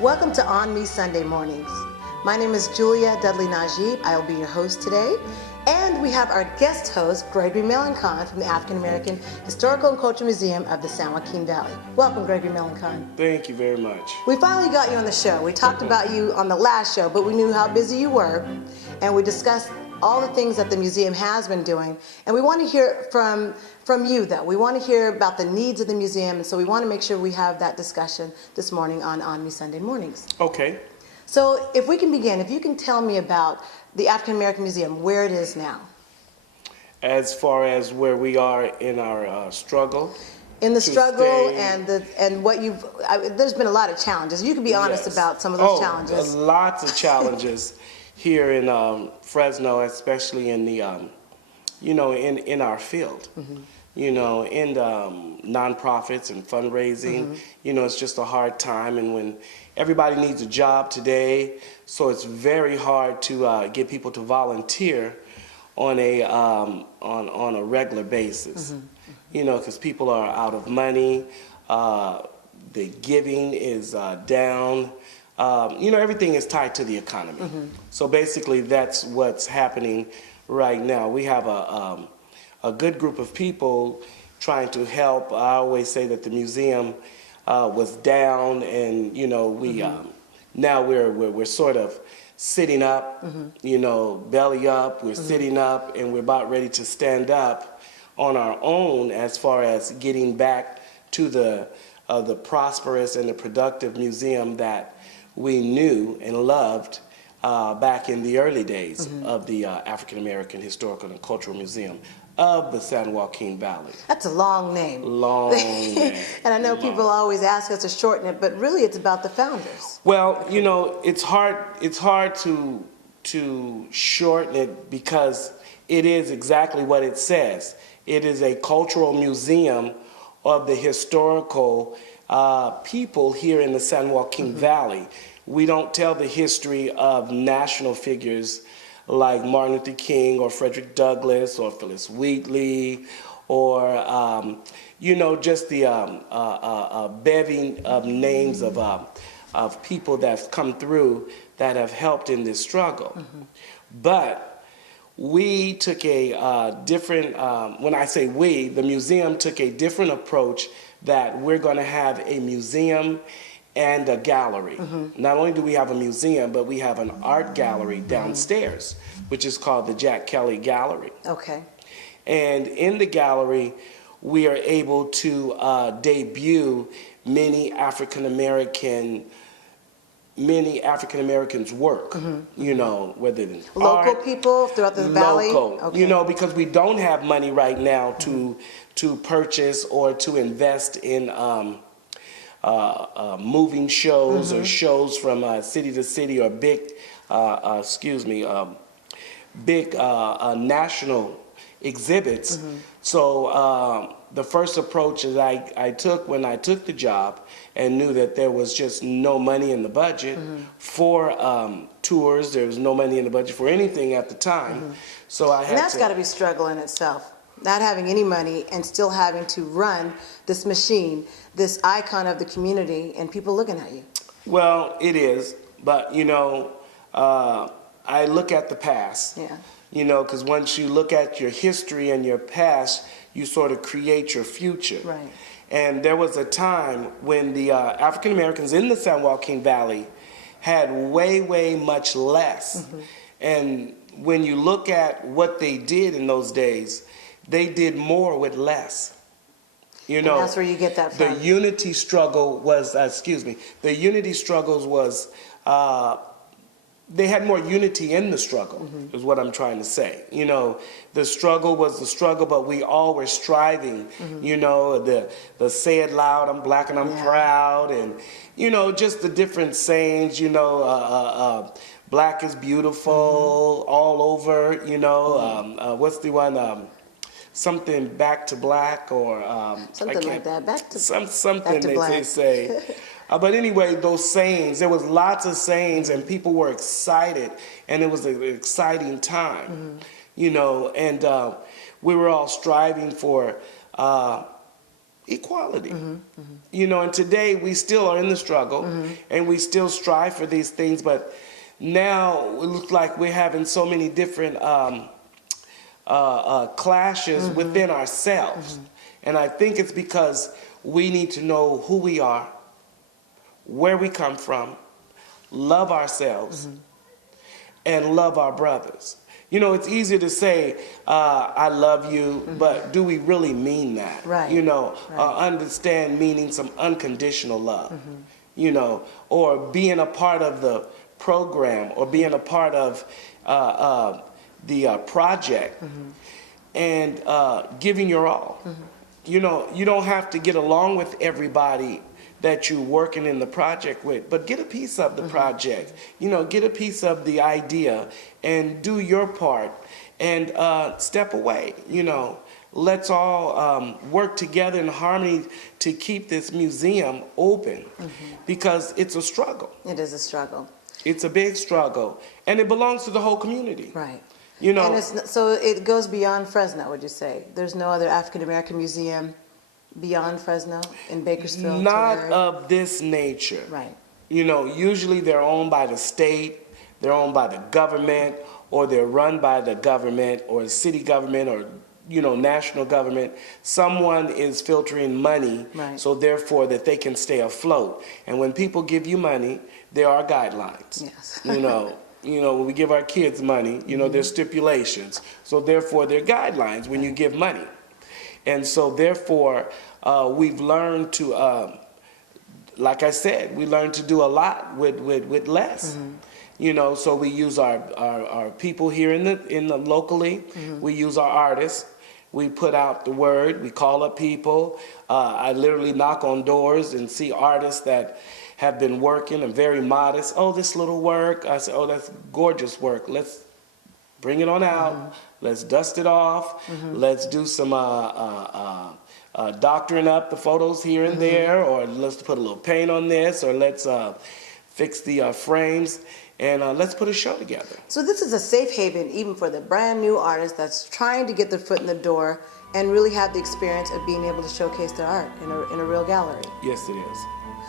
Welcome to ONME Sunday Mornings. My name is Julia Dudley Najib. I will be your host today. And we have our guest host, Gregory Melancon from the African American Historical and Cultural Museum of the San Joaquin Valley. Welcome, Gregory Melancon. Thank you very much. We finally got you on the show. We talked about you on the last show, but we knew how busy you were. And we discussed all the things that the museum has been doing. And we want to hear from you, though. We want to hear about the needs of the museum, and so we want to make sure we have that discussion this morning on ONME Sunday Mornings. Okay. So if we can begin, if you can tell me about the African American Museum, where it is now. As far as where we are in our struggle? In the struggle and what you've, there's been a lot of challenges. You can be honest about some of those challenges. Lots of challenges here in Fresno, especially in the, in our field. Mm-hmm. In nonprofits and fundraising, mm-hmm. It's just a hard time. And when everybody needs a job today, so it's very hard to get people to volunteer on a regular basis. Mm-hmm. Because people are out of money, the giving is down. Everything is tied to the economy. Mm-hmm. So basically, that's what's happening right now. We have a good group of people trying to help. I always say that the museum was down, and we now we're sort of sitting up, belly up. We're sitting up, and we're about ready to stand up on our own as far as getting back to the prosperous and the productive museum that we knew and loved back in the early days of the African American Historical and Cultural Museum of the San Joaquin Valley. That's a long name. Long name. And I know people always ask us to shorten it, but really it's about the founders. Well, it's hard to shorten it because it is exactly what it says. It is a cultural museum of the historical people here in the San Joaquin Valley. We don't tell the history of national figures like Martin Luther King or Frederick Douglass or Phyllis Wheatley or, just the bevy of names of people that have come through that have helped in this struggle. Mm-hmm. But we took a different, when I say we, the museum took a different approach that we're going to have a museum and a gallery. Mm-hmm. Not only do we have a museum, but we have an art gallery downstairs, which is called the Jack Kelly Gallery. Okay. And in the gallery, we are able to debut many African Americans' work. Mm-hmm. Whether it's local people throughout the valley. Okay. Because we don't have money right now to purchase or to invest in moving shows or shows from city to city or big national exhibits. Mm-hmm. So the first approach is I took when I took the job and knew that there was just no money in the budget for tours. There was no money in the budget for anything at the time. So I had that's got to be a struggle in itself. Not having any money and still having to run this machine, this icon of the community, and people looking at you. Well, it is, but I look at the past. Yeah. Because once you look at your history and your past, you sort of create your future. Right. And there was a time when the African Americans in the San Joaquin Valley had way much less. Mm-hmm. And when you look at what they did in those days, they did more with less. And that's where you get that from. The unity struggle was, the unity struggles was, they had more unity in the struggle, is what I'm trying to say. The struggle was the struggle, but we all were striving, the say it loud, I'm black and I'm proud, and, just the different sayings, black is beautiful all over, what's the one, something back to black or something like that. Something back to they black. say. But anyway, those sayings, there was lots of sayings, and people were excited, and it was an exciting time, and we were all striving for equality. You know, and today we still are in the struggle, and we still strive for these things, but now it looks like we're having so many different clashes within ourselves. And I think it's because we need to know who we are, where we come from, love ourselves, and love our brothers. You know, it's easier to say, I love you, but do we really mean that? Right. You know, Right. understand meaning some unconditional love, you know, or being a part of the program, or being a part of the project, and giving your all. You know, you don't have to get along with everybody that you're working in the project with, but get a piece of the project, you know, get a piece of the idea and do your part, and step away, you know. Let's all work together in harmony to keep this museum open, because it's a struggle. It is a struggle. It's a big struggle, and it belongs to the whole community. Right. You know, And so it goes beyond Fresno, would you say? There's no other African American museum beyond Fresno in Bakersfield? not of this nature. Right. You know, usually they're owned by the state, they're owned by the government, or they're run by the government or the city government, or, you know, national government. Someone is filtering money, Right. so therefore that they can stay afloat. And when people give you money, there are guidelines. Yes. You know, when we give our kids money, you know, there's stipulations. So therefore there are guidelines when you give money. And so therefore we've learned to, like I said, we learned to do a lot with less. You know, so we use our people here in the locally. We use our artists. We put out the word. We call up people. I literally knock on doors and see artists that have been working and very modest. Oh, this little work. I say, oh, that's gorgeous work. Let's bring it on out. Let's dust it off. Let's do some doctoring up the photos here and there, or let's put a little paint on this, or let's fix the frames, and let's put a show together. So this is a safe haven even for the brand new artist that's trying to get their foot in the door and really have the experience of being able to showcase their art in a real gallery. Yes, it is.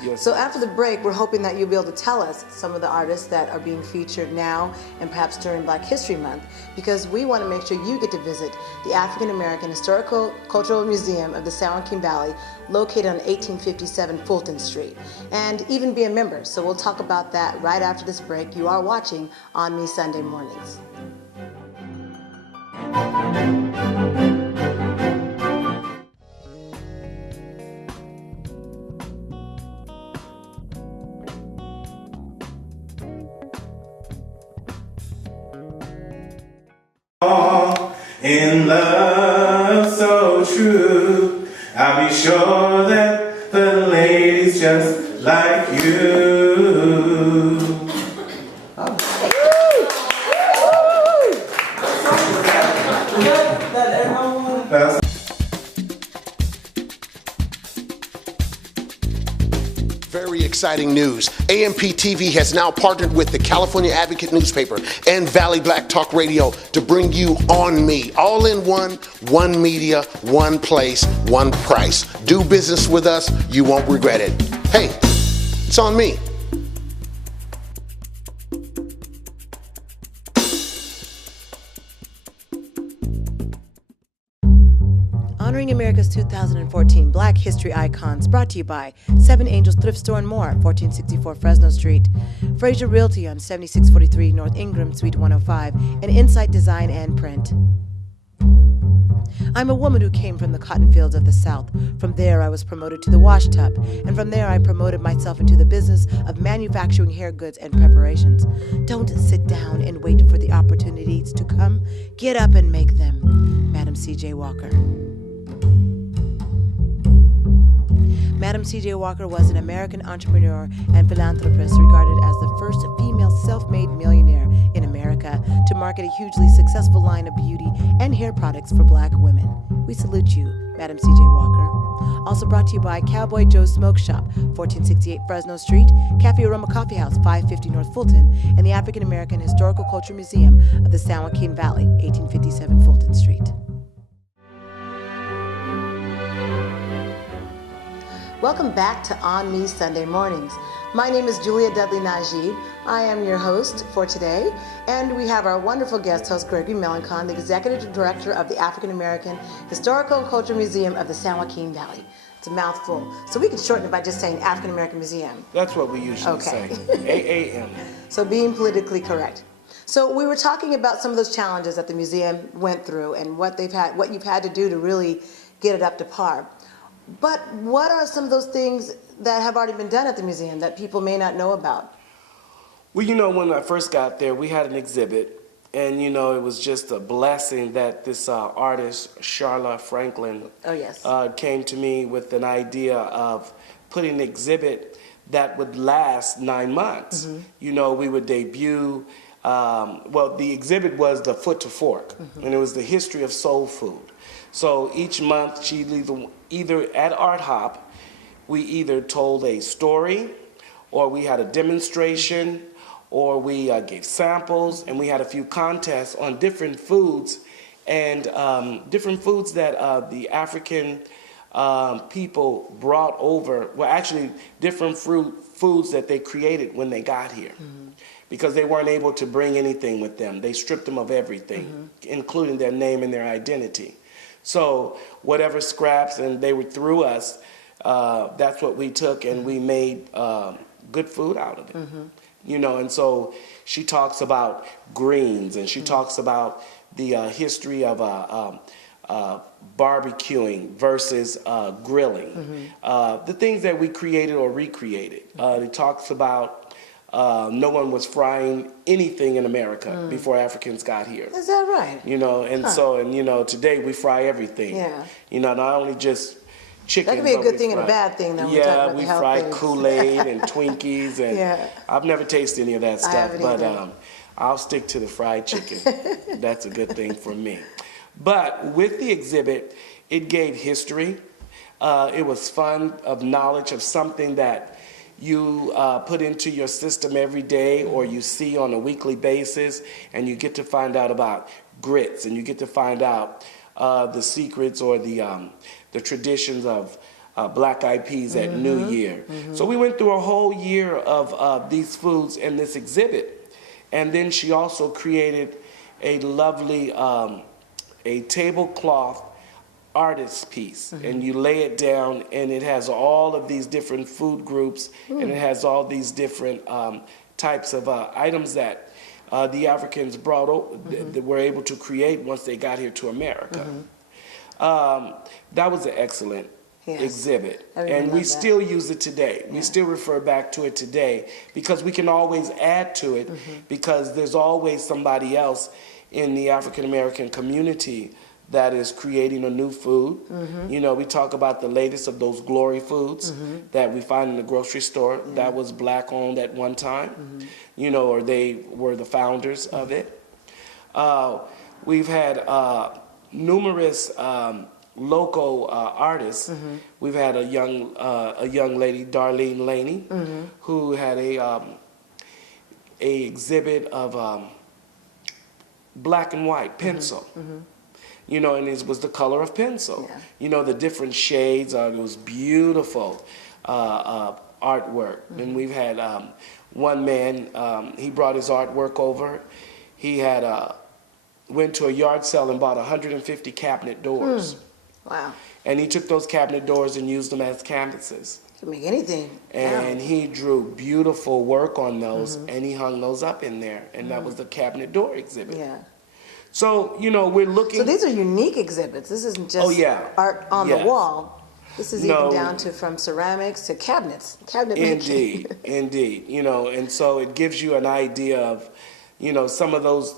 Yes. So after the break, we're hoping that you'll be able to tell us some of the artists that are being featured now and perhaps during Black History Month, because we want to make sure you get to visit the African American Historical Cultural Museum of the San Joaquin Valley, located on 1857 Fulton Street, and even be a member. So we'll talk about that right after this break. You are watching ONME Sunday Mornings. In love so true, I'll be sure that the lady's just like you. Very exciting news. AMPTV has now partnered with the California Advocate newspaper and Valley Black Talk Radio to bring you On Me. All in one media, one place, one price. Do business with us, you won't regret it. Hey, it's on me. Honoring America's 2014 Black History Icons, brought to you by 7 Angels Thrift Store and More, 1464 Fresno Street, Fraser Realty on 7643 North Ingram, Suite 105, and Insight Design and Print. I'm a woman who came from the cotton fields of the South. From there, I was promoted to the wash tub, and from there, I promoted myself into the business of manufacturing hair goods and preparations. Don't sit down and wait for the opportunities to come. Get up and make them. Madam C.J. Walker. Madam C.J. Walker was an American entrepreneur and philanthropist, regarded as the first female self-made millionaire in America to market a hugely successful line of beauty and hair products for Black women. We salute you, Madam C.J. Walker. Also brought to you by Cowboy Joe's Smoke Shop, 1468 Fresno Street, Cafe Aroma Coffee House, 550 North Fulton, and the African American Historical Culture Museum of the San Joaquin Valley, 1857 Fulton Street. Welcome back to ONME Sunday Mornings. My name is Julia Dudley Najib. I am your host for today, and we have our wonderful guest host, Gregory Melancon, the Executive Director of the African American Historical and Cultural Museum of the San Joaquin Valley. It's a mouthful, so we can shorten it by just saying African American Museum. That's what we usually say, AAM. So being politically correct. So we were talking about some of those challenges that the museum went through and what you've had to do to really get it up to par. But what are some of those things that have already been done at the museum that people may not know about? Well, you know, when I first got there, we had an exhibit, and, you know, it was just a blessing that this artist, Charlotte Franklin, came to me with an idea of putting an exhibit that would last 9 months. You know, we would debut, well, the exhibit was the Foot to Fork, and it was the history of soul food. So each month, she either at Art Hop, we either told a story, or we had a demonstration, or we gave samples, and we had a few contests on different foods, and different foods that the African people brought over, well, actually different foods that they created when they got here. Because they weren't able to bring anything with them. They stripped them of everything, including their name and their identity. So whatever scraps and they were through us, that's what we took, and we made good food out of it. You know, and so she talks about greens, and she talks about the history of barbecuing versus grilling, the things that we created or recreated. It talks about no one was frying anything in America before Africans got here. Is that right? You know, and so, and you know, today we fry everything. Yeah. You know, not only just chicken. That could be a good thing and a bad thing, though. Yeah, we fry Kool-Aid and Twinkies, and I've never tasted any of that stuff, but I'll stick to the fried chicken. That's a good thing for me. But with the exhibit, it gave history. It was fun of knowledge of something that you put into your system every day, or you see on a weekly basis, and you get to find out about grits, and you get to find out the secrets or the traditions of black eyed peas at New Year. So we went through a whole year of these foods in this exhibit. And then she also created a lovely a tablecloth artist piece, and you lay it down, and it has all of these different food groups, and it has all these different types of items that the Africans brought over, that were able to create once they got here to America. That was an excellent exhibit, and we still use it today. We still refer back to it today, because we can always add to it, because there's always somebody else in the African American community that is creating a new food. You know, we talk about the latest of those glory foods that we find in the grocery store. That was black owned at one time, you know, or they were the founders of it. We've had numerous local artists. We've had a young lady, Darlene Laney, who had a exhibit of black and white pencil. You know, and it was the color of pencil. You know, the different shades. It was beautiful artwork. And we've had one man, he brought his artwork over. He had went to a yard sale and bought 150 cabinet doors. Wow. And he took those cabinet doors and used them as canvases. You can make anything. And he drew beautiful work on those, and he hung those up in there. And that was the cabinet door exhibit. So, you know, we're looking. So these are unique exhibits. This isn't just art on the wall. This is even down to from ceramics to cabinets, cabinet making. Indeed. You know, and so it gives you an idea of, you know, some of those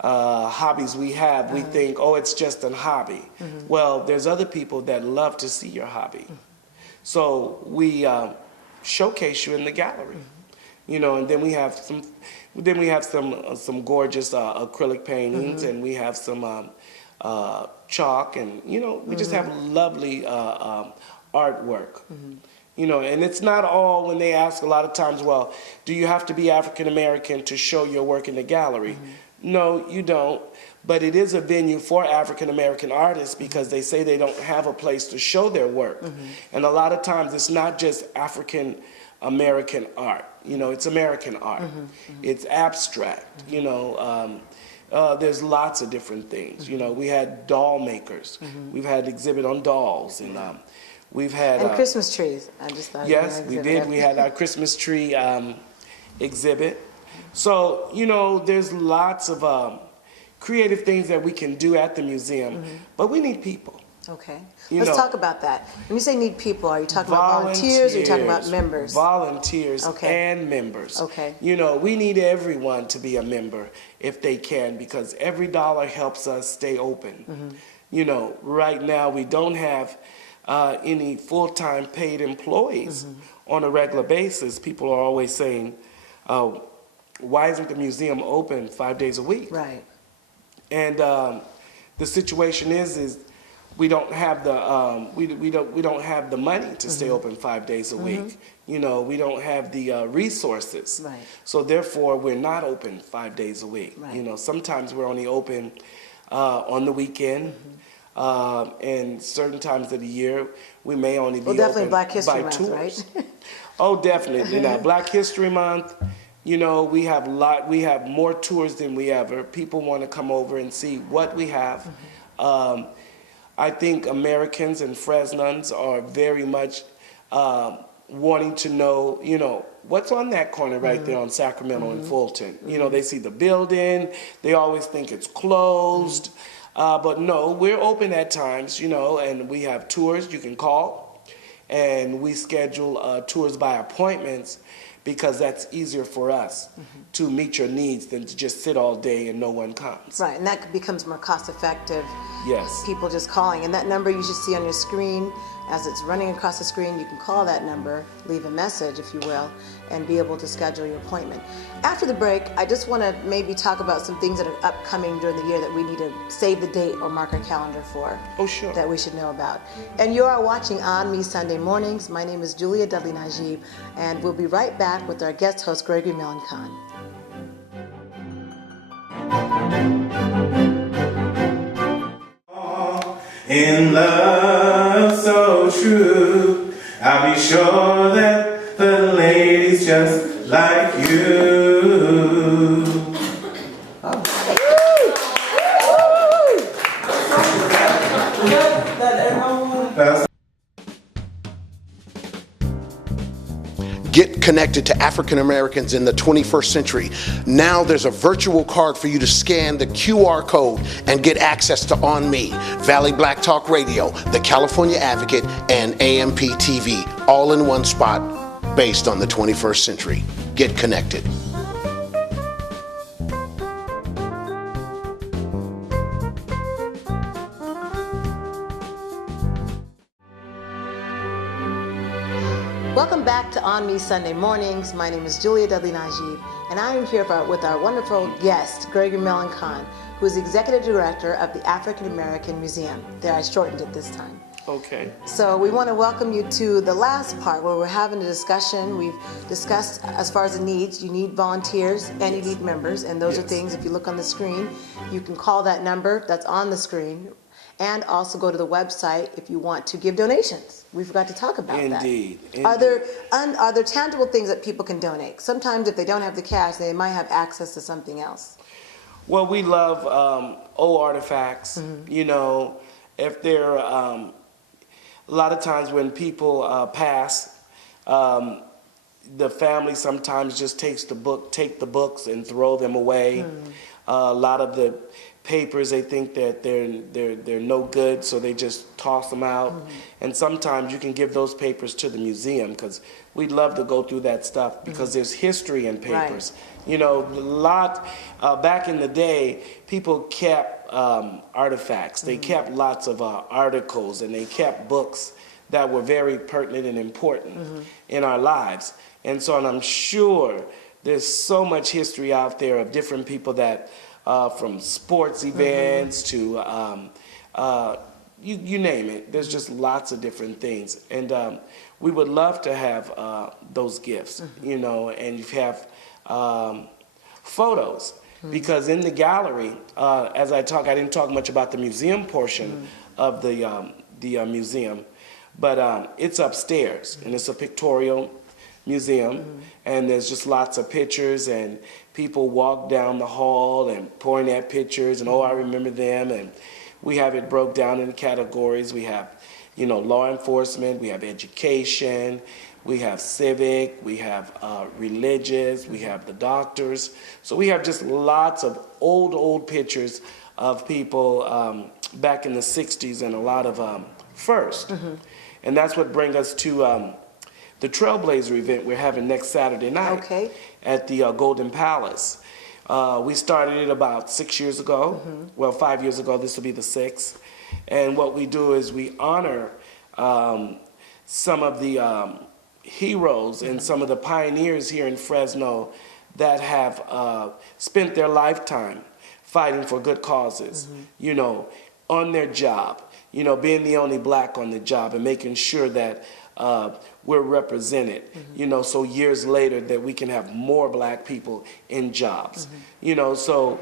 hobbies we have. We think, oh, it's just a hobby. Well, there's other people that love to see your hobby. So we showcase you in the gallery. You know, and then we have some. Then we have some gorgeous acrylic paintings, and we have some chalk, and you know, we just have lovely artwork. You know, and it's not all, when they ask a lot of times, well, do you have to be African American to show your work in the gallery? No, you don't. but it is a venue for African American artists because they say they don't have a place to show their work. And a lot of times it's not just African American art, you know, it's American art. It's abstract, you know. There's lots of different things. You know, we had doll makers. We've had an exhibit on dolls, and we've had Christmas trees. I just thought. Yes, we did. We had our Christmas tree exhibit. So, you know, there's lots of creative things that we can do at the museum, but we need people. Okay. You Let's know, talk about that. When you say need people, are you talking about volunteers or are you talking about members? Volunteers and members. Okay. You know, we need everyone to be a member if they can, because every dollar helps us stay open. You know, right now we don't have any full-time paid employees on a regular basis. People are always saying, why isn't the museum open 5 days a week? Right. And the situation is we don't have the we don't have the money to stay open 5 days a week. You know, we don't have the resources. Right. So therefore, we're not open 5 days a week. Right. You know, sometimes we're only open on the weekend, and certain times of the year we may only be definitely open Black History by Month, tours. right? Oh, definitely. Now, Black History Month. You know, we have more tours than we ever. People want to come over and see what we have. I think Americans and Fresnons are very much wanting to know, you know, what's on that corner right there on Sacramento and Fulton. You know, they see the building, they always think it's closed, but no, we're open at times, you know, and we have tours you can call, and we schedule tours by appointments, because that's easier for us to meet your needs than to just sit all day and no one comes. Right, and that becomes more cost effective. Yes. People just calling. And that number you should see on your screen as it's running across the screen, you can call that number, leave a message, if you will, and be able to schedule your appointment. After the break, I just want to maybe talk about some things that are upcoming during the year that we need to save the date or mark our calendar for. Oh, sure. That we should know about. And you are watching ONME Sunday Mornings. My name is Julia Dudley Najib, and we'll be right back with our guest host, Gregory Melancon. In love so true, I'll be sure that the lady's just like you. Get connected to African Americans in the 21st century. Now there's a virtual card for you to scan the QR code and get access to ONME, Valley Black Talk Radio, The California Advocate, and AMPTV, all in one spot, based on the 21st century. Get connected. Welcome back to ONME Sunday Mornings. My name is Julia Dudley Najib, and I am here with our wonderful guest, Gregory Melancon, who is Executive Director of the African American Museum. There, I shortened it this time. Okay. So we want to welcome you to the last part where we're having a discussion. We've discussed as far as the needs, you need volunteers and you need members, and those are things, if you look on the screen, you can call that number that's on the screen, and also go to the website if you want to give donations. We forgot to talk about that. Indeed. Are there tangible things that people can donate? Sometimes if they don't have the cash, they might have access to something else. Well, we love old artifacts. You know, if they're a lot of times when people pass, the family sometimes just take the books and throw them away. A lot of the papers, they think that they're no good, so they just toss them out. And sometimes you can give those papers to the museum, because we'd love to go through that stuff, because there's history in papers. Right. You know, back in the day, people kept artifacts. They kept lots of articles, and they kept books that were very pertinent and important in our lives. And so, and I'm sure there's so much history out there of different people that from sports events to you name it. There's just lots of different things, and we would love to have those gifts, you know, and you have photos. because in the gallery, as I didn't talk much about the museum portion of the museum, but it's upstairs, and it's a pictorial museum, and there's just lots of pictures, and people walk down the hall and pointing at pictures, and oh, I remember them, and we have it broke down into categories. We have, law enforcement, we have education, we have civic, we have religious, we have the doctors. So we have just lots of old pictures of people back in the 60s and a lot of first. And that's what brings us to the Trailblazer event we're having next Saturday night at the Golden Palace. We started it about 6 years ago. Well, 5 years ago. This will be the 6th. And what we do is we honor some of the heroes and some of the pioneers here in Fresno that have spent their lifetime fighting for good causes, on their job, being the only black on the job and making sure that we're represented, so years later that we can have more black people in jobs, so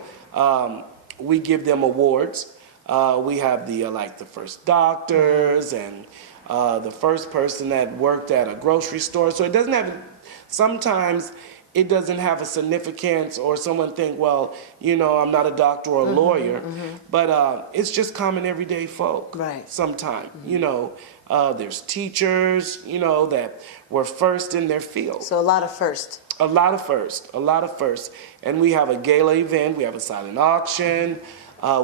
we give them awards. We have the first doctors and the first person that worked at a grocery store. So it doesn't have, sometimes it doesn't have a significance, or someone think, well, I'm not a doctor or a lawyer, but it's just common everyday folk. Right. Sometimes, there's teachers, that were first in their field. So a lot of first. A lot of first. And we have a gala event, we have a silent auction,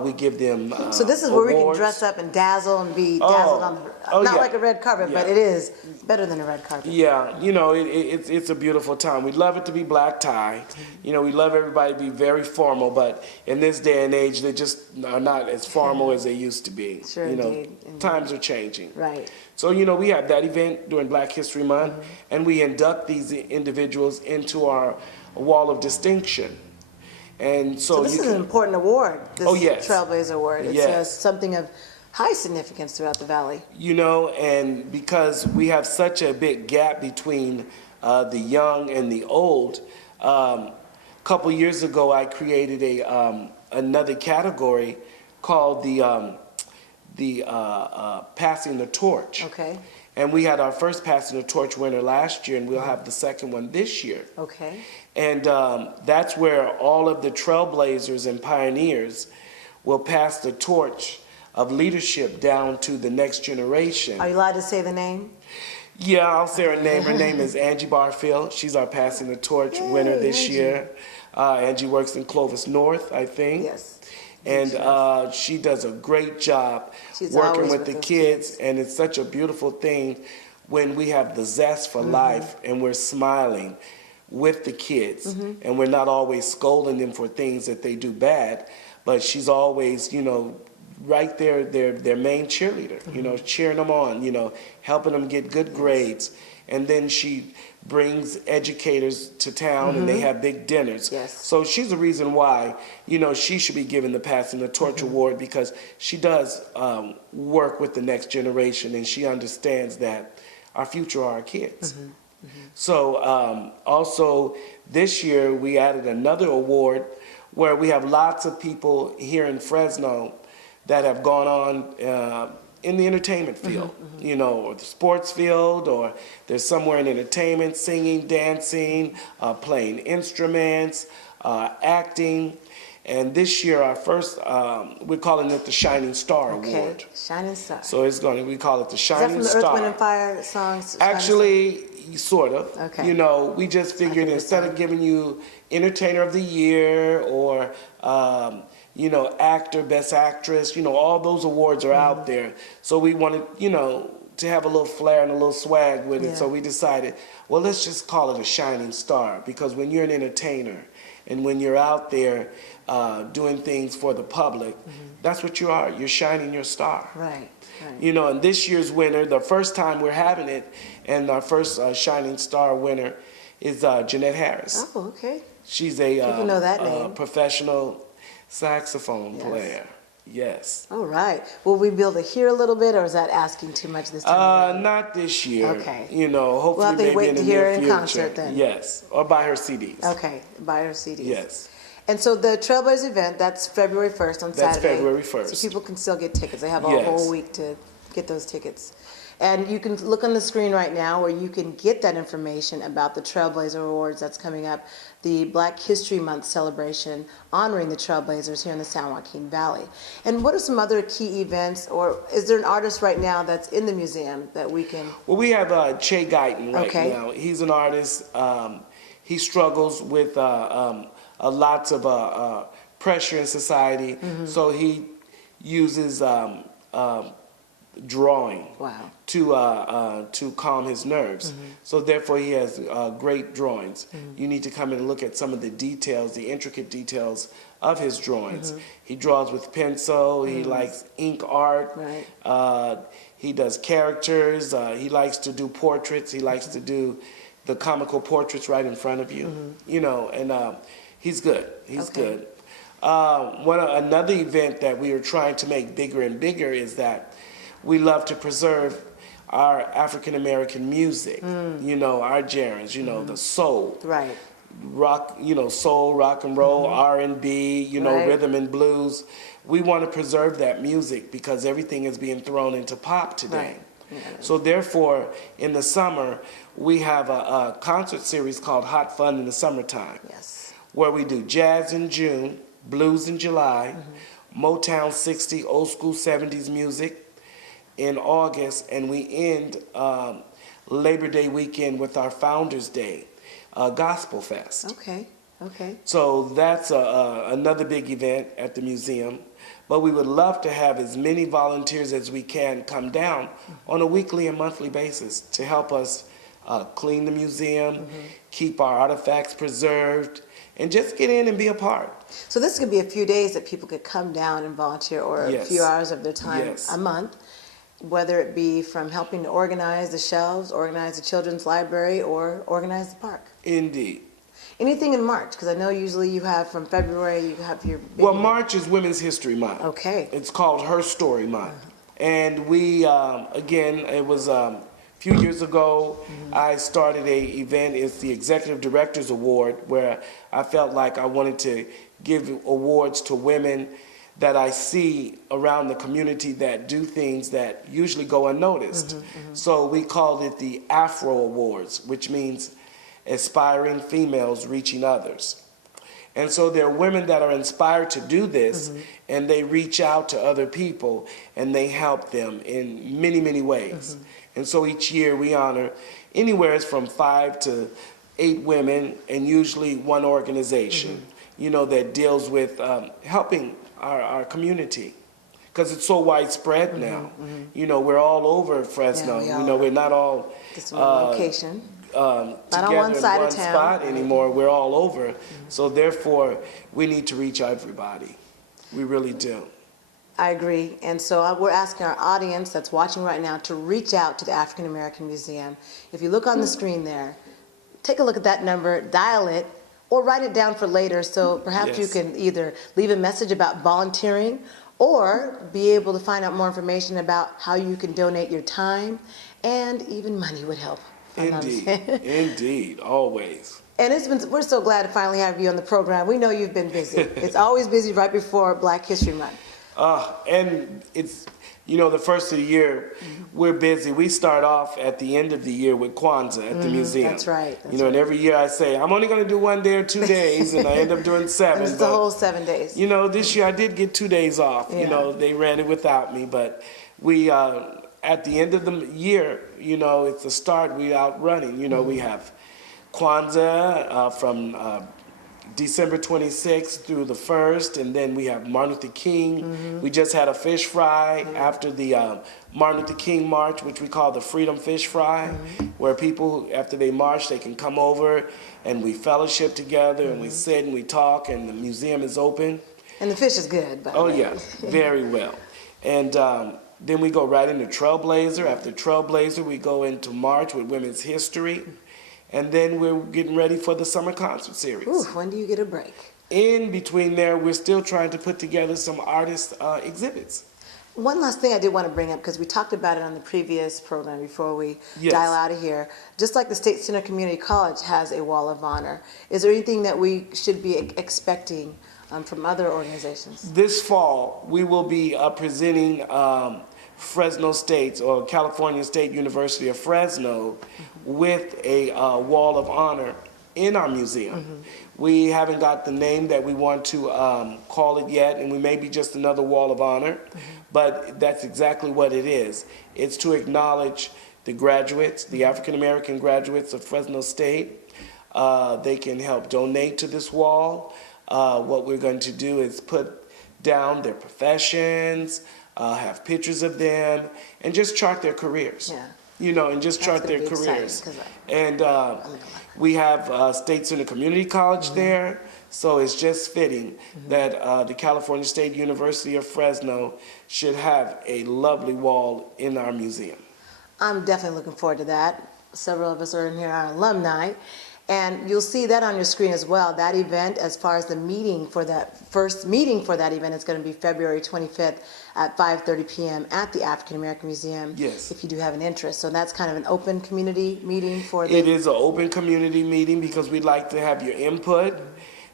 we give them So this is where awards. we can dress up and dazzle and be dazzled on the, not like a red carpet, but it is better than a red carpet. Yeah, it's a beautiful time. We love it to be black tie. We love everybody to be very formal, but in this day and age, they just are not as formal as they used to be. Sure, indeed. Times are changing. Right. So, we have that event during Black History Month, and we induct these individuals into our Wall of Distinction. And so this is an important award, this Trailblazer Award. It's something of high significance throughout the Valley. And because we have such a big gap between the young and the old, a couple years ago I created another category called the Passing the Torch. Okay. And we had our first Passing the Torch winner last year, and we'll have the second one this year. Okay. And that's where all of the trailblazers and pioneers will pass the torch of leadership down to the next generation. Are you allowed to say the name? Yeah, I'll say her name. Her name is Angie Barfield. She's our Passing the Torch winner this year. Angie works in Clovis North, I think. Yes. And she does a great job working with the kids, and it's such a beautiful thing when we have the zest for life and we're smiling with the kids, and we're not always scolding them for things that they do bad, but she's always, right there, their main cheerleader, cheering them on, helping them get good grades. And then she brings educators to town, and they have big dinners. Yes. So she's the reason why, she should be given the Passing the Torch Award, because she does work with the next generation, and she understands that our future are our kids. So also this year we added another award where we have lots of people here in Fresno that have gone on in the entertainment field, or the sports field, or they're somewhere in entertainment, singing, dancing, playing instruments, acting. And this year, our first, we're calling it the Shining Star Award. Shining Star. So we call it the Shining Star. Is that from the Earth, Wind, and Fire songs? Actually, sort of. Okay. We just figured instead of giving you Entertainer of the Year or, actor, best actress, all those awards are out there. So we wanted, to have a little flair and a little swag with it. So we decided, well, let's just call it a Shining Star, because when you're an entertainer and when you're out there doing things for the public, that's what you are. You're shining your star. Right. And this year's winner, the first time we're having it, and our first Shining Star winner is Jeanette Harris. Oh, okay. She's a know that name. Professional saxophone player. Yes. All right. Will we be able to hear a little bit, or is that asking too much this time? Not this year. Okay. Hopefully we'll have to maybe wait in to the hear near her in future. concert then. Yes, or buy her CDs. Okay, buy her CDs. Yes. And so the Trailblazer event, that's February 1st on That's Saturday. February 1st. So people can still get tickets. They have a Yes. whole week to get those tickets. And you can look on the screen right now where you can get that information about the Trailblazer Awards that's coming up, the Black History Month celebration honoring the Trailblazers here in the San Joaquin Valley. And what are some other key events, or is there an artist right now that's in the museum that we can... Well, we have Che Guyton right Okay. now. He's an artist. He struggles with lots of pressure in society, so he uses drawing Wow. to calm his nerves. So therefore, he has great drawings. You need to come and look at some of the details, the intricate details of his drawings. He draws with pencil. He likes ink art. Right. He does characters. He likes to do portraits. He likes to do the comical portraits right in front of you. You know, and he's good. He's Okay. good. Another event that we are trying to make bigger and bigger is that we love to preserve our African American music. You know, our genres. You know, the soul, Right. rock. You know, soul, rock and roll, R&B. You know, Right. rhythm and blues. We want to preserve that music because everything is being thrown into pop today. Right. Yeah. So therefore, in the summer, we have a concert series called Hot Fun in the Summertime, Yes. where we do jazz in June, blues in July, Motown 60, old school 70s music in August, and we end Labor Day weekend with our Founders Day Gospel Fest. Okay. Okay. So that's another big event at the museum. But we would love to have as many volunteers as we can come down on a weekly and monthly basis to help us clean the museum, keep our artifacts preserved, and just get in and be a part. So this could be a few days that people could come down and volunteer, or a Yes. few hours of their time Yes. a month, whether it be from helping to organize the shelves, organize the children's library, or organize the park. Indeed. Anything in March, because I know usually you have from February, you have your big... Well, March is Women's History Month. Okay. It's called Her Story Month. And we, again, it was a few years ago, I started a event. It's the Executive Directors Award, where I felt like I wanted to give awards to women that I see around the community that do things that usually go unnoticed. So we called it the Afro Awards, which means aspiring females reaching others. And so there are women that are inspired to do this, and they reach out to other people and they help them in many, many ways. And so each year we honor anywhere from 5 to 8 women, and usually one organization, you know, that deals with helping our community. Because it's so widespread now. You know, we're all over Fresno. Yeah, we you know, are. we're not all Just one location. together on one side in of one town. spot anymore. We're all over. So therefore, we need to reach everybody. We really do. I agree. And so we're asking our audience that's watching right now to reach out to the African American Museum. If you look on the screen there, take a look at that number, dial it, or write it down for later, so perhaps you Yes. can either leave a message about volunteering or be able to find out more information about how you can donate your time, and even money would help. Indeed. Indeed. Always. And we're so glad to finally have you on the program. We know you've been busy. It's always busy right before Black History Month. And it's, you know, the first of the year, we're busy. We start off at the end of the year with Kwanzaa at the museum. That's right. You know, and every year I say, I'm only going to do 1 day or 2 days, and I end up doing 7. And it's the whole 7 days. You know, this year I did get 2 days off. Yeah. You know, they ran it without me, but we, at the end of the year, you know, it's the start, we out running. You know, we have Kwanzaa from December 26th through the 1st, and then we have Martin Luther King. We just had a fish fry after the Martin Luther King March, which we call the Freedom Fish Fry, where people, after they march, they can come over and we fellowship together and we sit and we talk, and the museum is open. And the fish is good, by the Oh way. yeah, very well. And then we go right into Trailblazer. After Trailblazer, we go into March with Women's History. And then we're getting ready for the summer concert series. Ooh, when do you get a break? In between there, we're still trying to put together some artist exhibits. One last thing I did want to bring up, because we talked about it on the previous program before we Yes. dial out of here. Just like the State Center Community College has a wall of honor, is there anything that we should be expecting from other organizations? This fall, we will be presenting Fresno State, or California State University of Fresno, with a wall of honor in our museum. We haven't got the name that we want to call it yet, and we may be just another wall of honor, but that's exactly what it is. It's to acknowledge the graduates, the African American graduates of Fresno State. They can help donate to this wall. What we're going to do is put down their professions, have pictures of them, and just chart their careers. Yeah. You know, and just That's chart gonna their be exciting, careers. 'cause And we have State Center Community College there, so it's just fitting that the California State University of Fresno should have a lovely wall in our museum. I'm definitely looking forward to that. Several of us are in here, our alumni. And you'll see that on your screen as well. That event, as far as the meeting for that first meeting for that event, is going to be February 25th at 5:30 p.m. at the African American Museum. Yes. If you do have an interest. So that's kind of an open community meeting for the... It is an open community meeting because we'd like to have your input,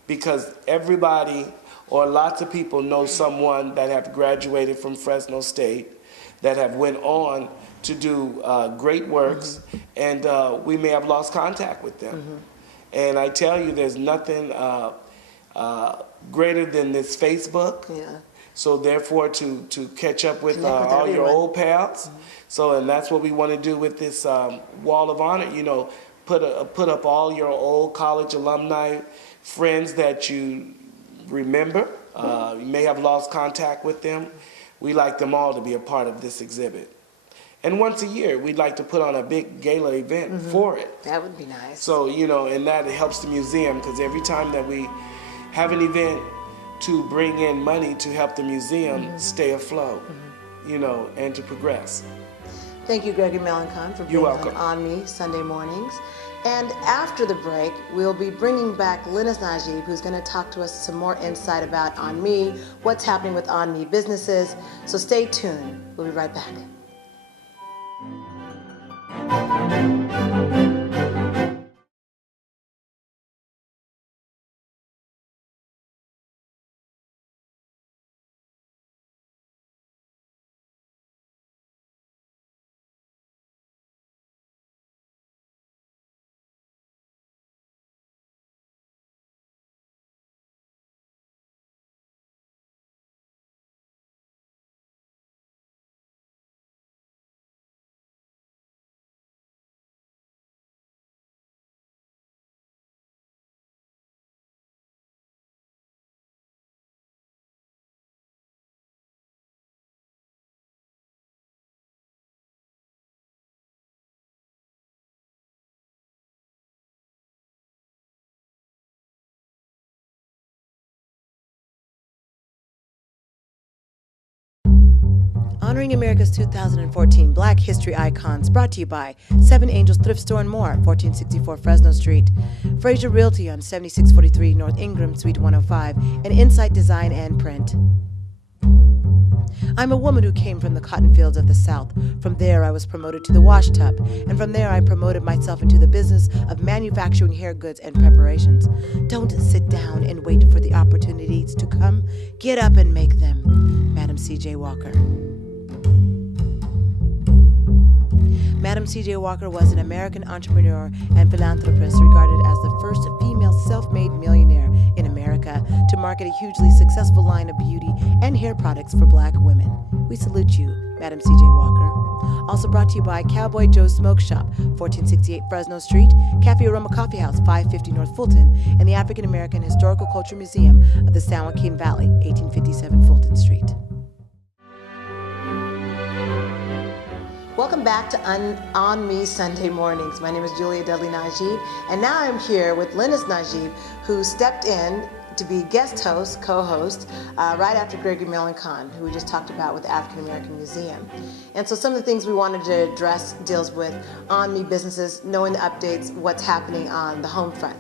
because everybody or lots of people know someone that have graduated from Fresno State that have went on to do great works, and we may have lost contact with them. And I tell you, there's nothing greater than this Facebook. Yeah. So therefore, to catch up with Connect with all your everyone. old pals. So, and that's what we want to do with this wall of honor. You know, put up all your old college alumni friends that you remember. You may have lost contact with them. We like them all to be a part of this exhibit. And once a year, we'd like to put on a big gala event for it. That would be nice. So, you know, and that helps the museum, because every time that we have an event to bring in money to help the museum stay afloat, you know, and to progress. Thank you, Gregory Melancon, for being You're welcome. on ONME Sunday Mornings. And after the break, we'll be bringing back Linus Najib, who's going to talk to us some more insight about ONME, what's happening with ONME businesses. So stay tuned. We'll be right back. Honoring America's 2014 Black History Icons, brought to you by 7 Angels Thrift Store and more, 1464 Fresno Street, Fraser Realty on 7643 North Ingram, Suite 105, and Insight Design and Print. I'm a woman who came from the cotton fields of the South. From there, I was promoted to the wash tub, and from there, I promoted myself into the business of manufacturing hair goods and preparations. Don't sit down and wait for the opportunities to come. Get up and make them. Madam C.J. Walker. Madam C.J. Walker was an American entrepreneur and philanthropist, regarded as the first female self-made millionaire in America to market a hugely successful line of beauty and hair products for Black women. We salute you, Madam C.J. Walker. Also brought to you by Cowboy Joe's Smoke Shop, 1468 Fresno Street, Cafe Aroma Coffee House, 550 North Fulton, and the African American Historical Culture Museum of the San Joaquin Valley, 1857 Fulton Street. Welcome back to ONME Sunday Mornings. My name is Julia Dudley Najib, and now I'm here with Linus Najib, who stepped in to be guest host, co-host, right after Gregory Melancon, who we just talked about with the African American Museum. And so some of the things we wanted to address deals with ONME businesses, knowing the updates, what's happening on the home front.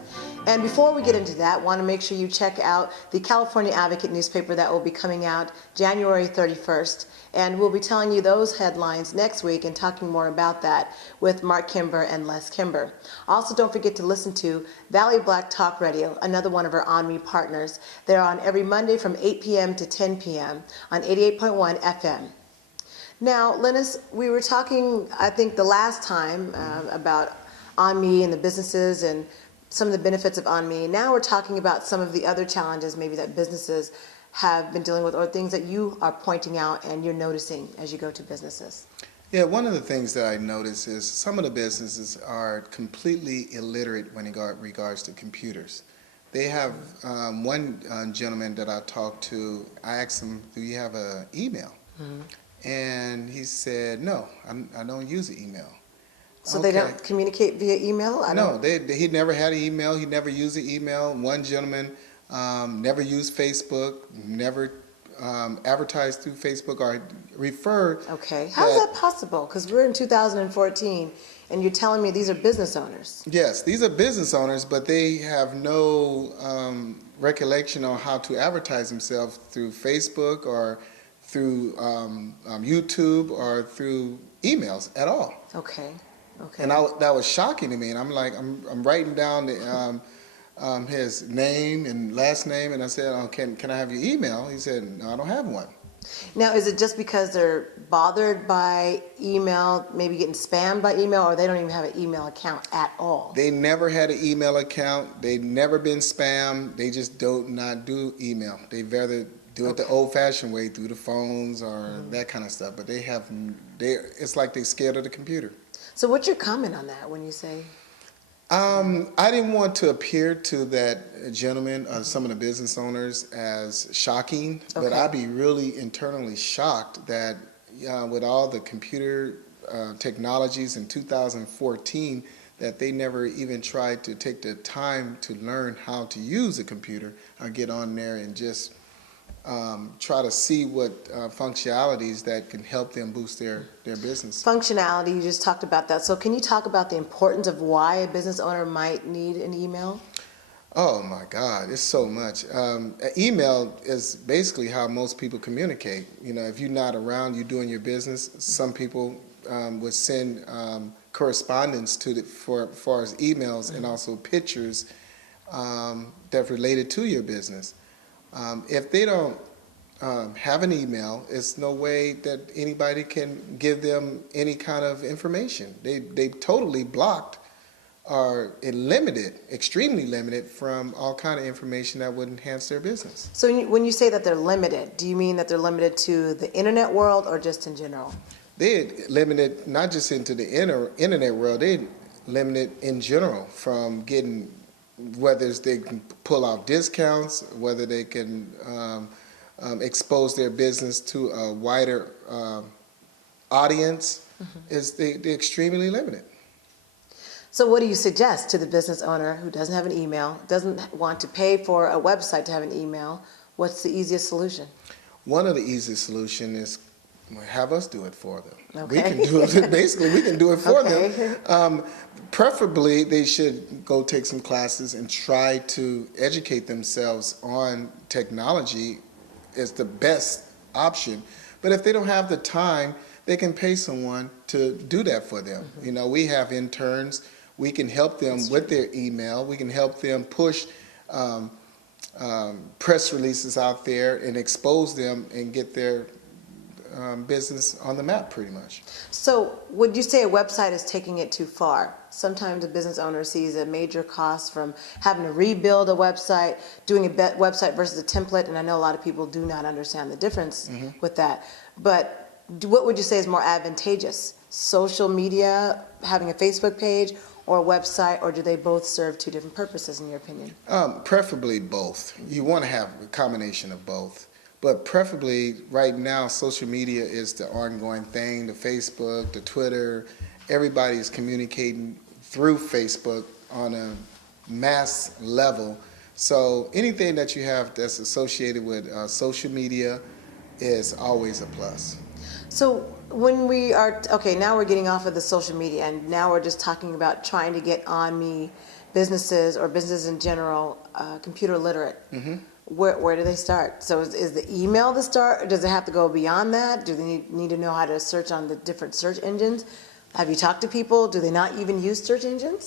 And before we get into that, want to make sure you check out the California Advocate newspaper that will be coming out January 31st. And we'll be telling you those headlines next week and talking more about that with Mark Kimber and Les Kimber. Also, don't forget to listen to Valley Black Talk Radio, another one of our ONME partners. They're on every Monday from 8 p.m. to 10 p.m. on 88.1 FM. Now, Linus, we were talking, I think, the last time about ONME and the businesses and some of the benefits of ONME. Now we're talking about some of the other challenges maybe that businesses have been dealing with, or things that you are pointing out and you're noticing as you go to businesses. Yeah, one of the things that I notice is some of the businesses are completely illiterate when it regards to computers. They have one gentleman that I talked to, I asked him, do you have an email? And he said, no, I don't use an email. So they don't communicate via email? No, he never had an email. He never used an email. One gentleman never used Facebook, never advertised through Facebook or referred. Okay. How is that possible? Because we're in 2014 and you're telling me these are business owners. Yes, these are business owners, but they have no recollection on how to advertise themselves through Facebook or through YouTube or through emails at all. Okay. Okay. And that was shocking to me. And I'm like, I'm writing down the, his name and last name, and I said, oh, can I have your email? He said, no, I don't have one. Now, is it just because they're bothered by email, maybe getting spammed by email, or they don't even have an email account at all? They never had an email account. They've never been spammed. They just do not do email. They rather do it the old-fashioned way through the phones or that kind of stuff. But it's like they're scared of the computer. So what's your comment on that when you say? I didn't want to appear to that gentleman, some of the business owners, as shocking, but I'd be really internally shocked that with all the computer technologies in 2014, that they never even tried to take the time to learn how to use a computer or get on there and just try to see what functionalities that can help them boost their business. Functionality, you just talked about that. So can you talk about the importance of why a business owner might need an email? Oh my God, it's so much. An email is basically how most people communicate. You know, if you're not around, you're doing your business, some people would send correspondence to for far as emails and also pictures that related to your business. If they don't have an email, it's no way that anybody can give them any kind of information. They totally blocked or limited, extremely limited from all kind of information that would enhance their business. So when you say that they're limited, do you mean that they're limited to the internet world or just in general? They're limited not just into the internet world, they're limited in general from getting, whether they can pull out discounts, whether they can expose their business to a wider audience, they're extremely limited. So what do you suggest to the business owner who doesn't have an email, doesn't want to pay for a website to have an email? What's the easiest solution? One of the easiest solutions is have us do it for them. Okay. We can do it, basically we can do it for them. Preferably they should go take some classes and try to educate themselves on technology is the best option. But if they don't have the time, they can pay someone to do that for them. You know, we have interns. We can help them with their email. We can help them push press releases out there and expose them and get their business on the map pretty much. So would you say a website is taking it too far? Sometimes a business owner sees a major cost from having to rebuild a website, doing a website versus a template, and I know a lot of people do not understand the difference with that. But what would you say is more advantageous? Social media, having a Facebook page, or a website, or do they both serve two different purposes in your opinion? Preferably both. You want to have a combination of both. But preferably right now, social media is the ongoing thing, the Facebook, the Twitter. Everybody is communicating through Facebook on a mass level. So anything that you have that's associated with social media is always a plus. So when we are, okay, now we're getting off of the social media and now we're just talking about trying to get ONME businesses or businesses in general computer literate, where do they start? So is the email the start, or does it have to go beyond that? Do they need to know how to search on the different search engines? Have you talked to people? Do they not even use search engines?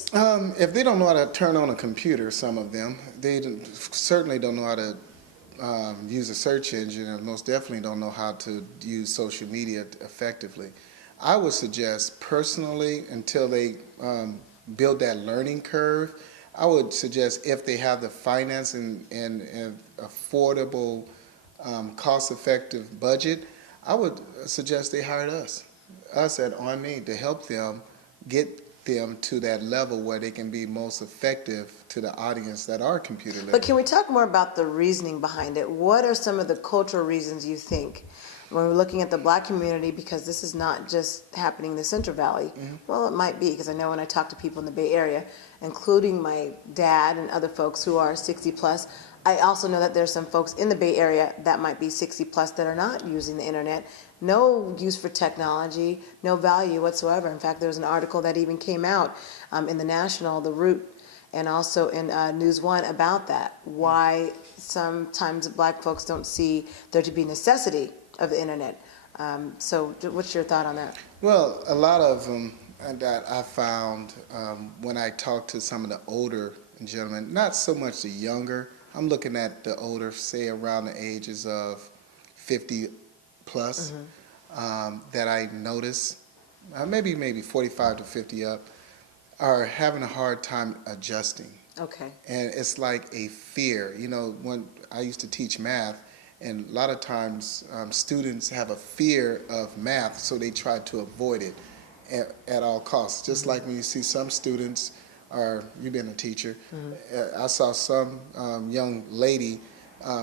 If they don't know how to turn on a computer, some of them, certainly don't know how to use a search engine, and most definitely don't know how to use social media effectively. I would suggest personally, until they build that learning curve, I would suggest if they have the finance and affordable, cost-effective budget, I would suggest they hired us at ONME, to help them get them to that level where they can be most effective to the audience that are computer literate. But can we talk more about the reasoning behind it? What are some of the cultural reasons you think when we're looking at the black community, because this is not just happening in the Central Valley? Well, it might be, because I know when I talk to people in the Bay Area, including my dad and other folks who are 60 plus, I also know that there's some folks in the Bay Area that might be 60 plus that are not using the internet. No use for technology, no value whatsoever. In fact, there was an article that even came out in the National, The Root, and also in News One about that, why sometimes black folks don't see there to be necessity of the internet. So what's your thought on that? Well, a lot of them that I found when I talked to some of the older gentlemen, not so much the younger, I'm looking at the older, say around the ages of 50 plus, that I notice, maybe 45 to 50 up, are having a hard time adjusting. Okay. And it's like a fear. You know, when I used to teach math, and a lot of times students have a fear of math, so they try to avoid it at all costs. Just like when you see some students, or you've been a teacher, I saw some young lady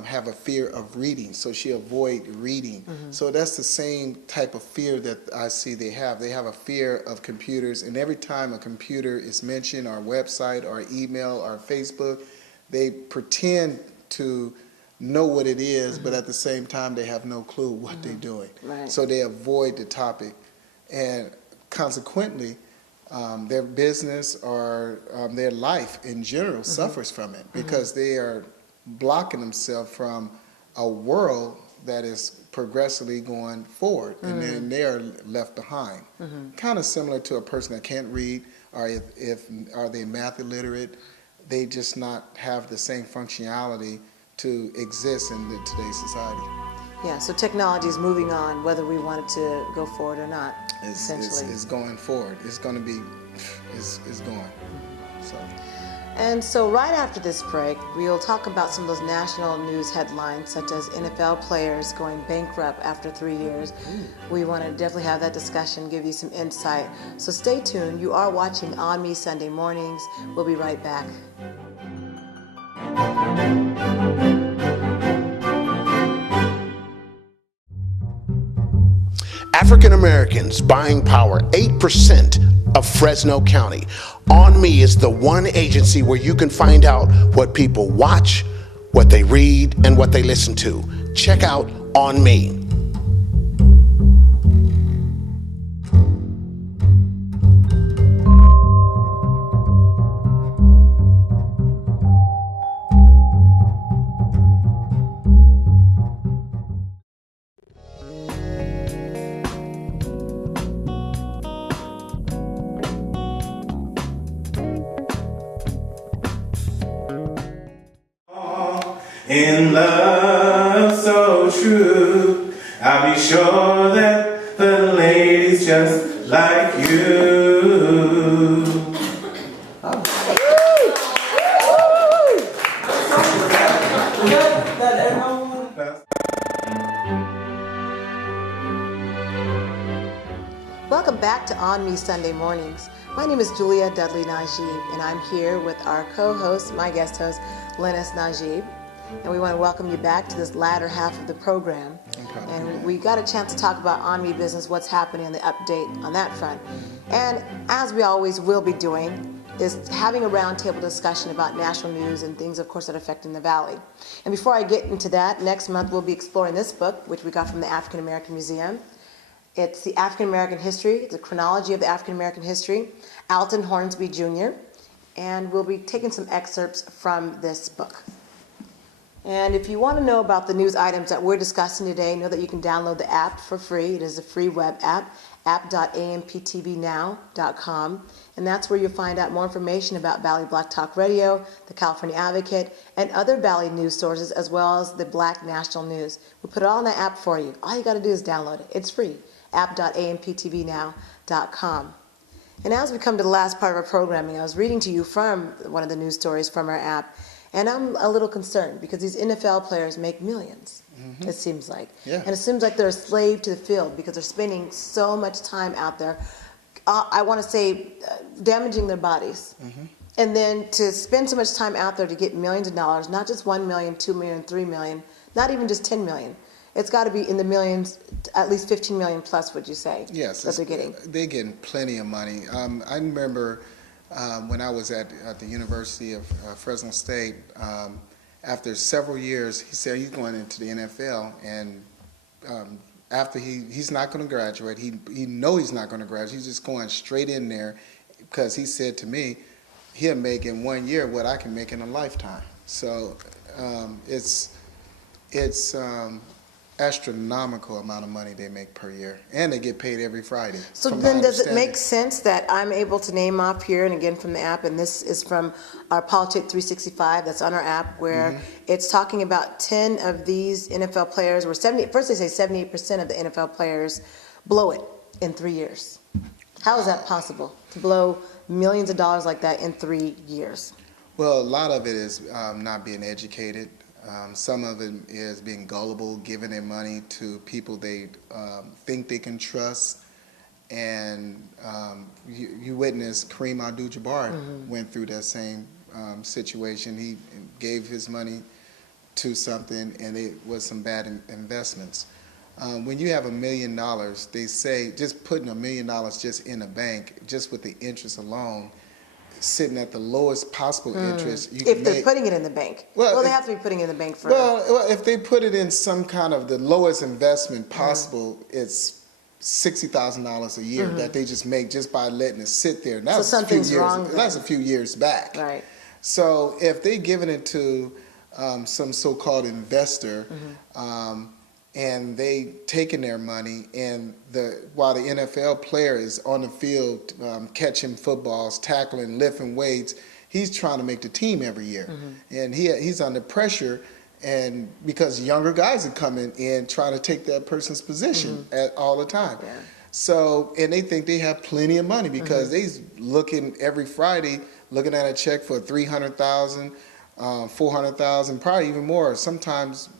have a fear of reading, so she avoid reading. So that's the same type of fear that I see they have. They have a fear of computers, and every time a computer is mentioned, or website, or email, or Facebook, they pretend to know what it is, but at the same time they have no clue what they're doing. Right. So they avoid the topic, and consequently, their business or their life in general suffers from it, because they are blocking themselves from a world that is progressively going forward, and then they are left behind. Kind of similar to a person that can't read, or if are they math illiterate, they just not have the same functionality to exist in today's society. Yeah, so technology is moving on, whether we want it to go forward or not, essentially. It's going forward. It's going to be, it's going. So. And so right after this break, we'll talk about some of those national news headlines, such as NFL players going bankrupt after 3 years. We want to definitely have that discussion, give you some insight. So stay tuned. You are watching ONME Sunday Mornings. We'll be right back. African Americans buying power, 8% of Fresno County. ONME is the one agency where you can find out what people watch, what they read, and what they listen to. Check out ONME. In love so true, I'll be sure that the lady's just like you. Welcome back to ONME Sunday Mornings. My name is Julia Dudley Najib, and I'm here with our co-host, my guest host, Linus Najib. And we want to welcome you back to this latter half of the program. Okay. And we got a chance to talk about ONME business, what's happening, and the update on that front. And as we always will be doing, is having a roundtable discussion about national news and things, of course, that are affecting the Valley. And before I get into that, next month we'll be exploring this book, which we got from the African American Museum. It's the African American history, it's a chronology of the African American history, Alton Hornsby Jr., and we'll be taking some excerpts from this book. And if you want to know about the news items that we're discussing today, know that you can download the app for free. It is a free web app, app.amptvnow.com. And that's where you'll find out more information about Valley Black Talk Radio, the California Advocate, and other Valley news sources, as well as the Black National News. We put it all in the app for you. All you got to do is download it. It's free, app.amptvnow.com. And as we come to the last part of our programming, I was reading to you from one of the news stories from our app, and I'm a little concerned because these NFL players make millions, it seems like. Yeah. And it seems like they're a slave to the field because they're spending so much time out there, I want to say, damaging their bodies. And then to spend so much time out there to get millions of dollars, not just 1 million, 2 million, 3 million, not even just 10 million. It's got to be in the millions, at least 15 million plus, would you say? Yes, that they're getting. They're getting plenty of money. I remember when I was at the University of Fresno State, after several years, he said, "You're going into the NFL," and after he's not going to graduate, he he's not going to graduate. He's just going straight in there because he said to me, he'll make in 1 year what I can make in a lifetime. So it's astronomical amount of money they make per year, and they get paid every Friday. So then does it make sense that I'm able to name off here, and again from the app, and this is from our Politic 365 that's on our app, where it's talking about 10 of these NFL players, where first they say 78% of the NFL players blow it in 3 years. How is that possible, to blow millions of dollars like that in 3 years? Well, a lot of it is not being educated. Some of it is being gullible, giving their money to people they think they can trust. And you witnessed Kareem Abdul-Jabbar went through that same situation. He gave his money to something, and it was some bad investments. When you have $1 million, they say just putting $1 million just in a bank, just with the interest alone, sitting at the lowest possible interest. If they're putting it in the bank. Well, they have to be putting it in the bank first. Well, if they put it in some kind of the lowest investment possible, it's $60,000 a year that they just make just by letting it sit there. That was something's wrong then. That's a few years back. Right. So if they're giving it to some so-called investor, and they taking their money, and while the NFL player is on the field catching footballs, tackling, lifting weights, he's trying to make the team every year, and he's under pressure, and because younger guys are coming in trying to take that person's position all the time. Yeah. So, and they think they have plenty of money because they's looking every Friday, looking at a check for $300,000, $400,000, probably even more, sometimes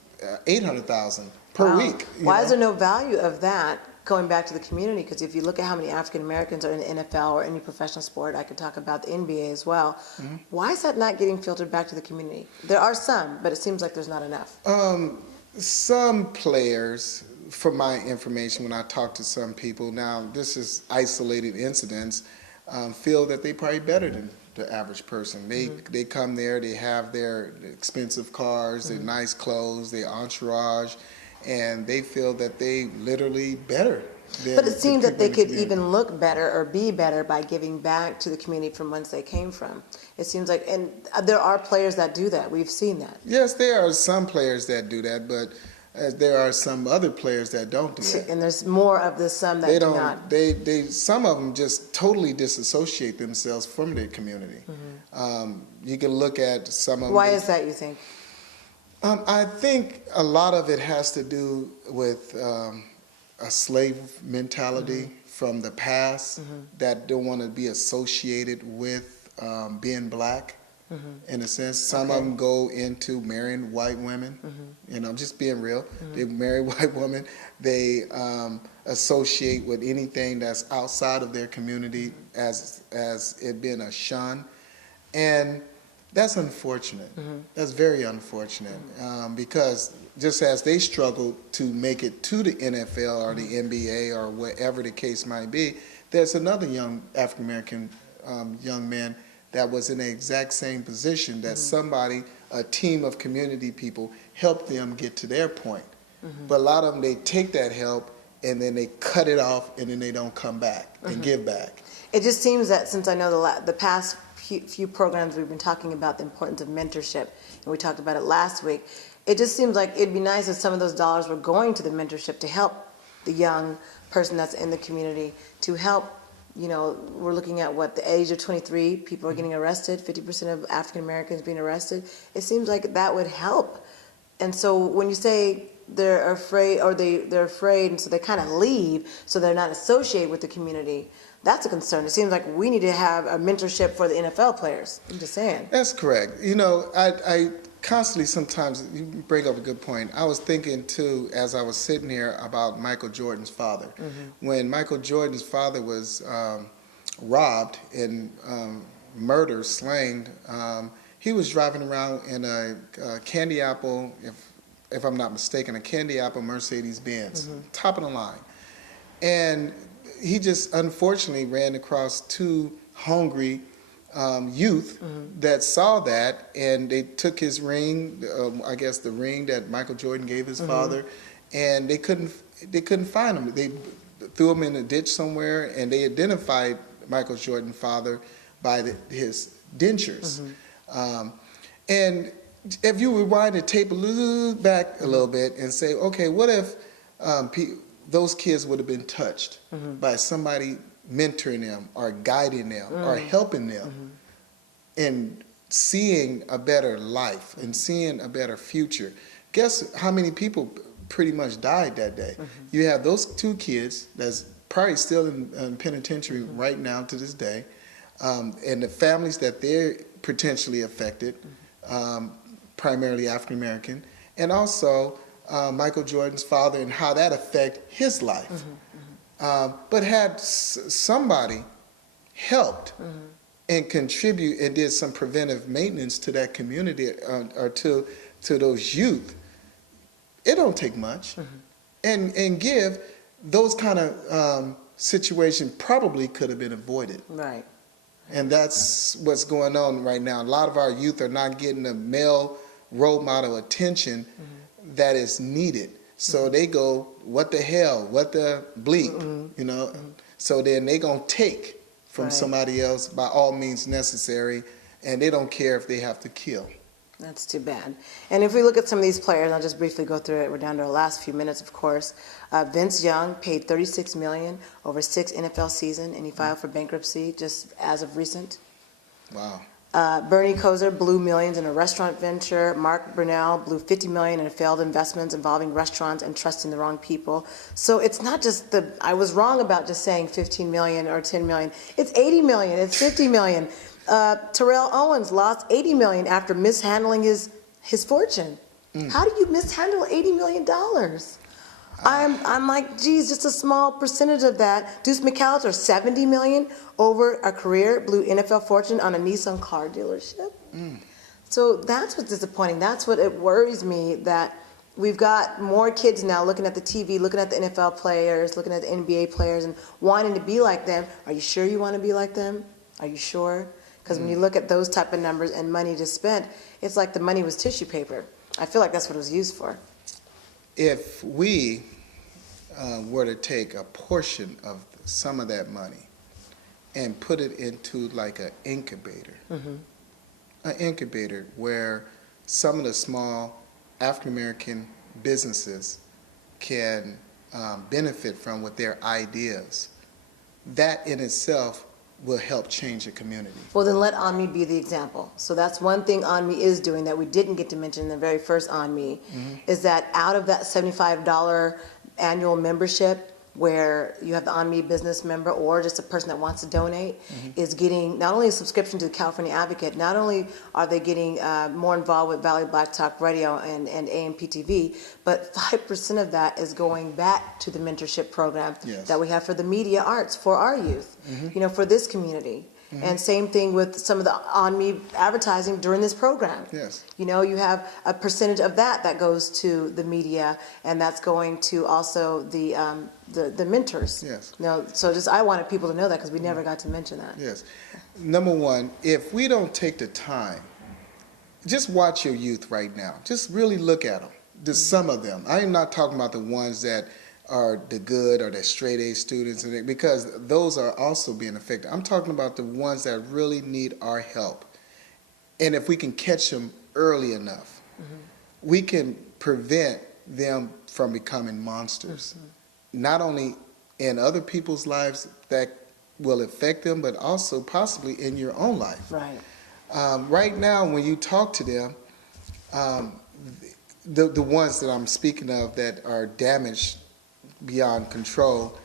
$800,000. Per week. Why is there no value of that going back to the community? Because if you look at how many African Americans are in the NFL or any professional sport, I could talk about the NBA as well. Why is that not getting filtered back to the community? There are some, but it seems like there's not enough. Some players, from my information, when I talk to some people, now this is isolated incidents, feel that they probably better than the average person. They come there, they have their expensive cars, their nice clothes, their entourage, and they feel that they literally better. But it seems that they could even look better or be better by giving back to the community from whence they came from. It seems like, and there are players that do that. We've seen that. Yes, there are some players that do that, but there are some other players that don't do that. And there's more of the some that do not. Some of them just totally disassociate themselves from their community. You can look at some of them. Why is that, you think? I think a lot of it has to do with a slave mentality from the past that don't want to be associated with being black. In a sense, some of them go into marrying white women. You know, just being real. They marry white women. They associate with anything that's outside of their community as it being a shun, and that's unfortunate. That's very unfortunate because just as they struggle to make it to the NFL or the NBA or whatever the case might be, there's another young African American young man that was in the exact same position that somebody, a team of community people, helped them get to their point. But a lot of them, they take that help and then they cut it off and then they don't come back and give back. It just seems that since I know the past few programs we've been talking about the importance of mentorship, and we talked about it last week. It just seems like it'd be nice if some of those dollars were going to the mentorship to help the young person that's in the community, to help. We're looking at what, the age of 23, people are getting arrested, 50% of African Americans being arrested. It seems like that would help. And so when you say they're afraid, or they're afraid, and so they kind of leave, so they're not associated with the community, that's a concern. It seems like we need to have a mentorship for the NFL players. I'm just saying. That's correct. I constantly, sometimes, you bring up a good point. I was thinking too, as I was sitting here, about Michael Jordan's father. When Michael Jordan's father was robbed and murdered, slain, he was driving around in a candy apple, if I'm not mistaken, a candy apple Mercedes-Benz, top of the line. And he just unfortunately ran across two hungry youth that saw that, and they took his ring, I guess the ring that Michael Jordan gave his father, and they couldn't find him. They threw him in a ditch somewhere, and they identified Michael Jordan's father by his dentures. And if you rewind the tape back a little bit and say, okay, what if those kids would have been touched by somebody mentoring them or guiding them or helping them and seeing a better life and seeing a better future? Guess how many people pretty much died that day? You have those two kids that's probably still in penitentiary right now to this day, and the families that they're potentially affected, primarily African American, and also Michael Jordan's father and how that affect his life. But had somebody helped and contribute and did some preventive maintenance to that community or to those youth, it don't take much. And give those kind of situations probably could have been avoided. Right. And that's what's going on right now. A lot of our youth are not getting the male role model attention that is needed. So they go, what the hell, what the bleep, So then they gonna take from somebody else by all means necessary, and they don't care if they have to kill. That's too bad. And if we look at some of these players, I'll just briefly go through it. We're down to our last few minutes, of course. Vince Young paid $36 million over 6 NFL seasons, and he filed for bankruptcy just as of recent. Wow. Bernie Kosar blew millions in a restaurant venture. Mark Brunell blew $50 million in failed investments involving restaurants and trusting the wrong people. So it's not just I was wrong about just saying 15 million or 10 million. It's 80 million, it's 50 million. Terrell Owens lost $80 million after mishandling his fortune. How do you mishandle $80 million? I'm like, geez, just a small percentage of that. Deuce McAllister, $70 million over a career, blew NFL fortune on a Nissan car dealership. So that's what's disappointing. That's what it worries me, that we've got more kids now looking at the TV, looking at the NFL players, looking at the NBA players, and wanting to be like them. Are you sure you want to be like them? Are you sure? Because when you look at those type of numbers and money to spend, it's like the money was tissue paper. I feel like that's what it was used for. If we were to take a portion of some of that money and put it into like an incubator, where some of the small African-American businesses can benefit from with their ideas, that in itself will help change the community. Well, then let ONME be the example. So that's one thing ONME is doing that we didn't get to mention in the very first ONME, is that out of that $75 annual membership, where you have the ONME business member or just a person that wants to donate, is getting not only a subscription to the California Advocate, not only are they getting more involved with Valley Black Talk Radio and AMPTV, but 5% of that is going back to the mentorship program that we have for the media arts for our youth, for this community. And same thing with some of the ONME advertising during this program. You have a percentage of that goes to the media, and that's going to also the mentors. So just I wanted people to know that, because we never got to mention that. Number one, if we don't take the time, just watch your youth right now. Just really look at them. Just some of them. I am not talking about the ones that are the good or the straight A students, and because those are also being affected. I'm talking about the ones that really need our help. And if we can catch them early enough, we can prevent them from becoming monsters. Not only in other people's lives that will affect them, but also possibly in your own life. Right. Right now, when you talk to them, the ones that I'm speaking of that are damaged beyond control,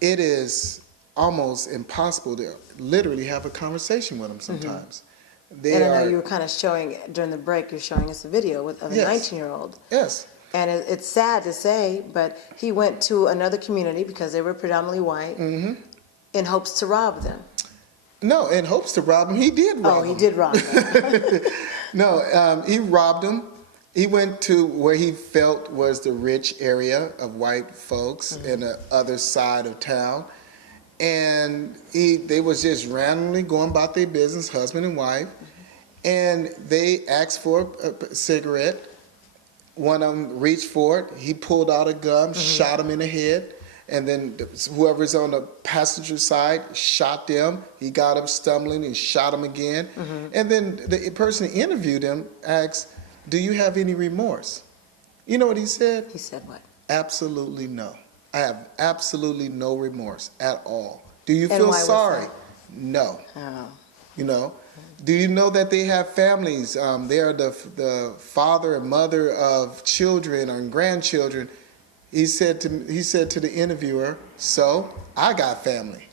it is almost impossible to literally have a conversation with them sometimes. And I know you were kind of showing, during the break, you're showing us a video of a Yes. 19-year-old. Yes. And it's sad to say, but he went to another community because they were predominantly white in hopes to rob them. No, in hopes to rob him, he did rob him. Oh, he did rob them. No, he robbed him. He went to where he felt was the rich area of white folks in the other side of town. And they was just randomly going about their business, husband and wife. And they asked for a cigarette. One of them reached for it. He pulled out a gun, shot him in the head. And then whoever's on the passenger side shot them. He got up stumbling and shot him again. And then the person who interviewed him asked, "Do you have any remorse?" You know what he said? He said what? Absolutely no. I have absolutely no remorse at all. Do you And feel why was sorry? that? No. Oh. You know, do you know that they have families? They are the father and mother of children and grandchildren. He said to the interviewer, "So I got family."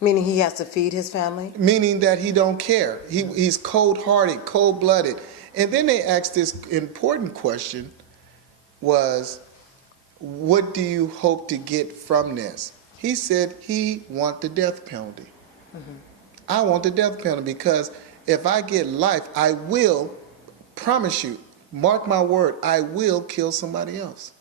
Meaning he has to feed his family? Meaning that he don't care. He's cold-hearted, cold-blooded. And then they asked this important question was, what do you hope to get from this? He said he want the death penalty. I want the death penalty because if I get life, I will, promise you, mark my word, I will kill somebody else.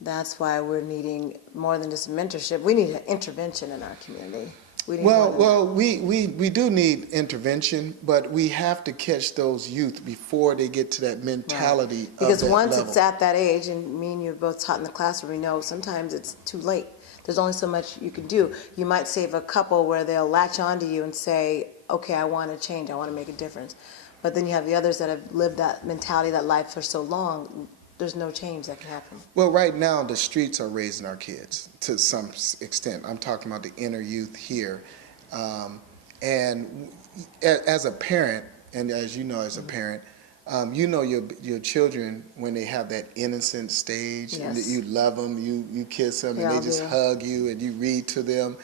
That's why we're needing more than just mentorship. We need an intervention in our community. We need more than Well, we do need intervention, but we have to catch those youth before they get to that mentality of because that once level. it's at that age, and me and you both taught in the classroom, we know sometimes it's too late. There's only so much you can do. You might save a couple where they'll latch onto you and say, okay, I want to change, I want to make a difference. But then you have the others that have lived that mentality, that life for so long, there's no change that can happen. Well, right now, the streets are raising our kids to some extent. I'm talking about the inner youth here. And as a parent, and as you know as a parent, you know your children when they have that innocent stage, and Yes. you love them, you kiss them, Yeah, and I they just do. hug you, and you read to them,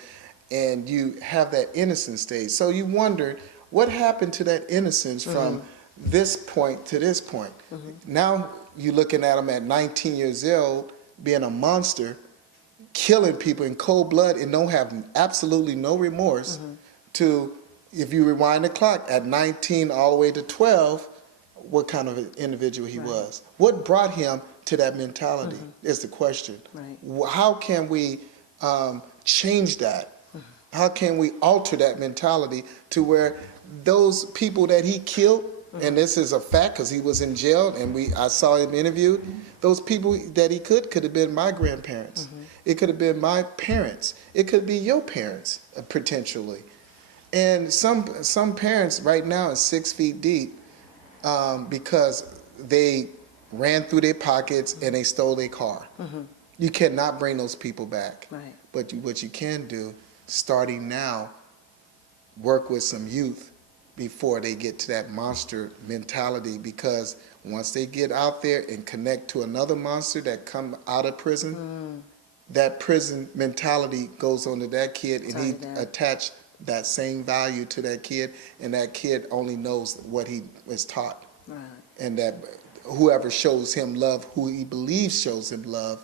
and you have that innocent stage. So you wonder, what happened to that innocence from this point to this point? Now you're looking at them at 19 years old, being a monster, killing people in cold blood and don't have absolutely no remorse, to, if you rewind the clock, at 19 all the way to 12, what kind of an individual he was. What brought him to that mentality is the question. Right. How can we change that? How can we alter that mentality to where those people that he killed, and this is a fact because he was in jail and I saw him interviewed, those people that he could have been my grandparents. It could have been my parents. It could be your parents, potentially. And some parents right now are 6 feet deep because they ran through their pockets and they stole their car. You cannot bring those people back. Right. But what you can do, starting now, work with some youth before they get to that monster mentality, because once they get out there and connect to another monster that come out of prison, that prison mentality goes on to that kid, and he attached that same value to that kid, and that kid only knows what he was taught. Right. And that whoever shows him love, who he believes shows him love,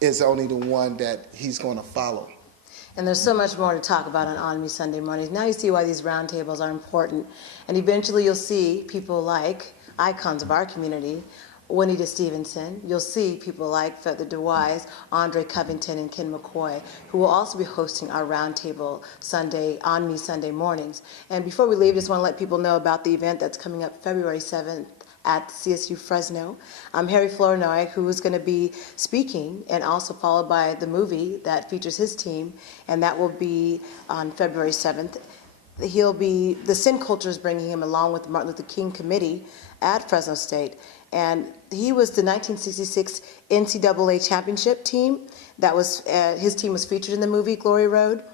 is only the one that he's going to follow. And there's so much more to talk about on ONME Sunday Mornings. Now you see why these roundtables are important. And eventually you'll see people like icons of our community, Juanita Stevenson. You'll see people like Feather Da-Wyz, Andre Covington, and Ken McCoy, who will also be hosting our roundtable Sunday, ONME Sunday Mornings. And before we leave, just want to let people know about the event that's coming up February 7th at CSU Fresno. Harry Flournoy, who is going to be speaking, and also followed by the movie that features his team, and that will be on February 7th. The Sin Culture is bringing him along with the Martin Luther King Committee at Fresno State. And he was the 1966 NCAA championship team. His team was featured in the movie Glory Road,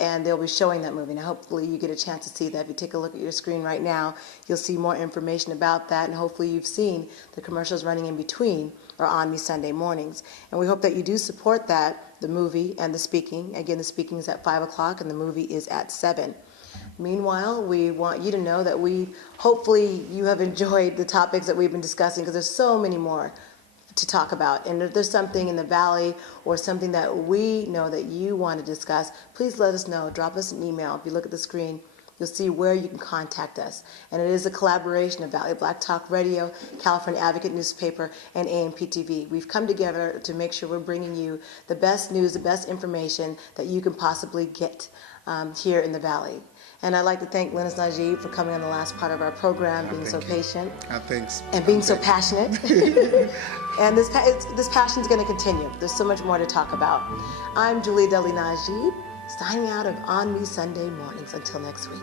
and they'll be showing that movie. Now, hopefully you get a chance to see that. If you take a look at your screen right now, you'll see more information about that, and hopefully you've seen the commercials running in between or ONME Sunday Mornings. And we hope that you do support that, the movie and the speaking. Again, the speaking is at 5 o'clock and the movie is at 7. Meanwhile, we want you to know that hopefully you have enjoyed the topics that we've been discussing, because there's so many more to talk about. And if there's something in the Valley or something that we know that you want to discuss, please let us know. Drop us an email. If you look at the screen, you'll see where you can contact us. And it is a collaboration of Valley Black Talk Radio, California Advocate Newspaper, and AMPTV. We've come together to make sure we're bringing you the best news, the best information that you can possibly get here in the Valley. And I'd like to thank Linus Najib for coming on the last part of our program, being so patient. And being so passionate. And this passion is going to continue. There's so much more to talk about. I'm Julie Deli Najib, signing out of ONME Sunday Mornings. Until next week.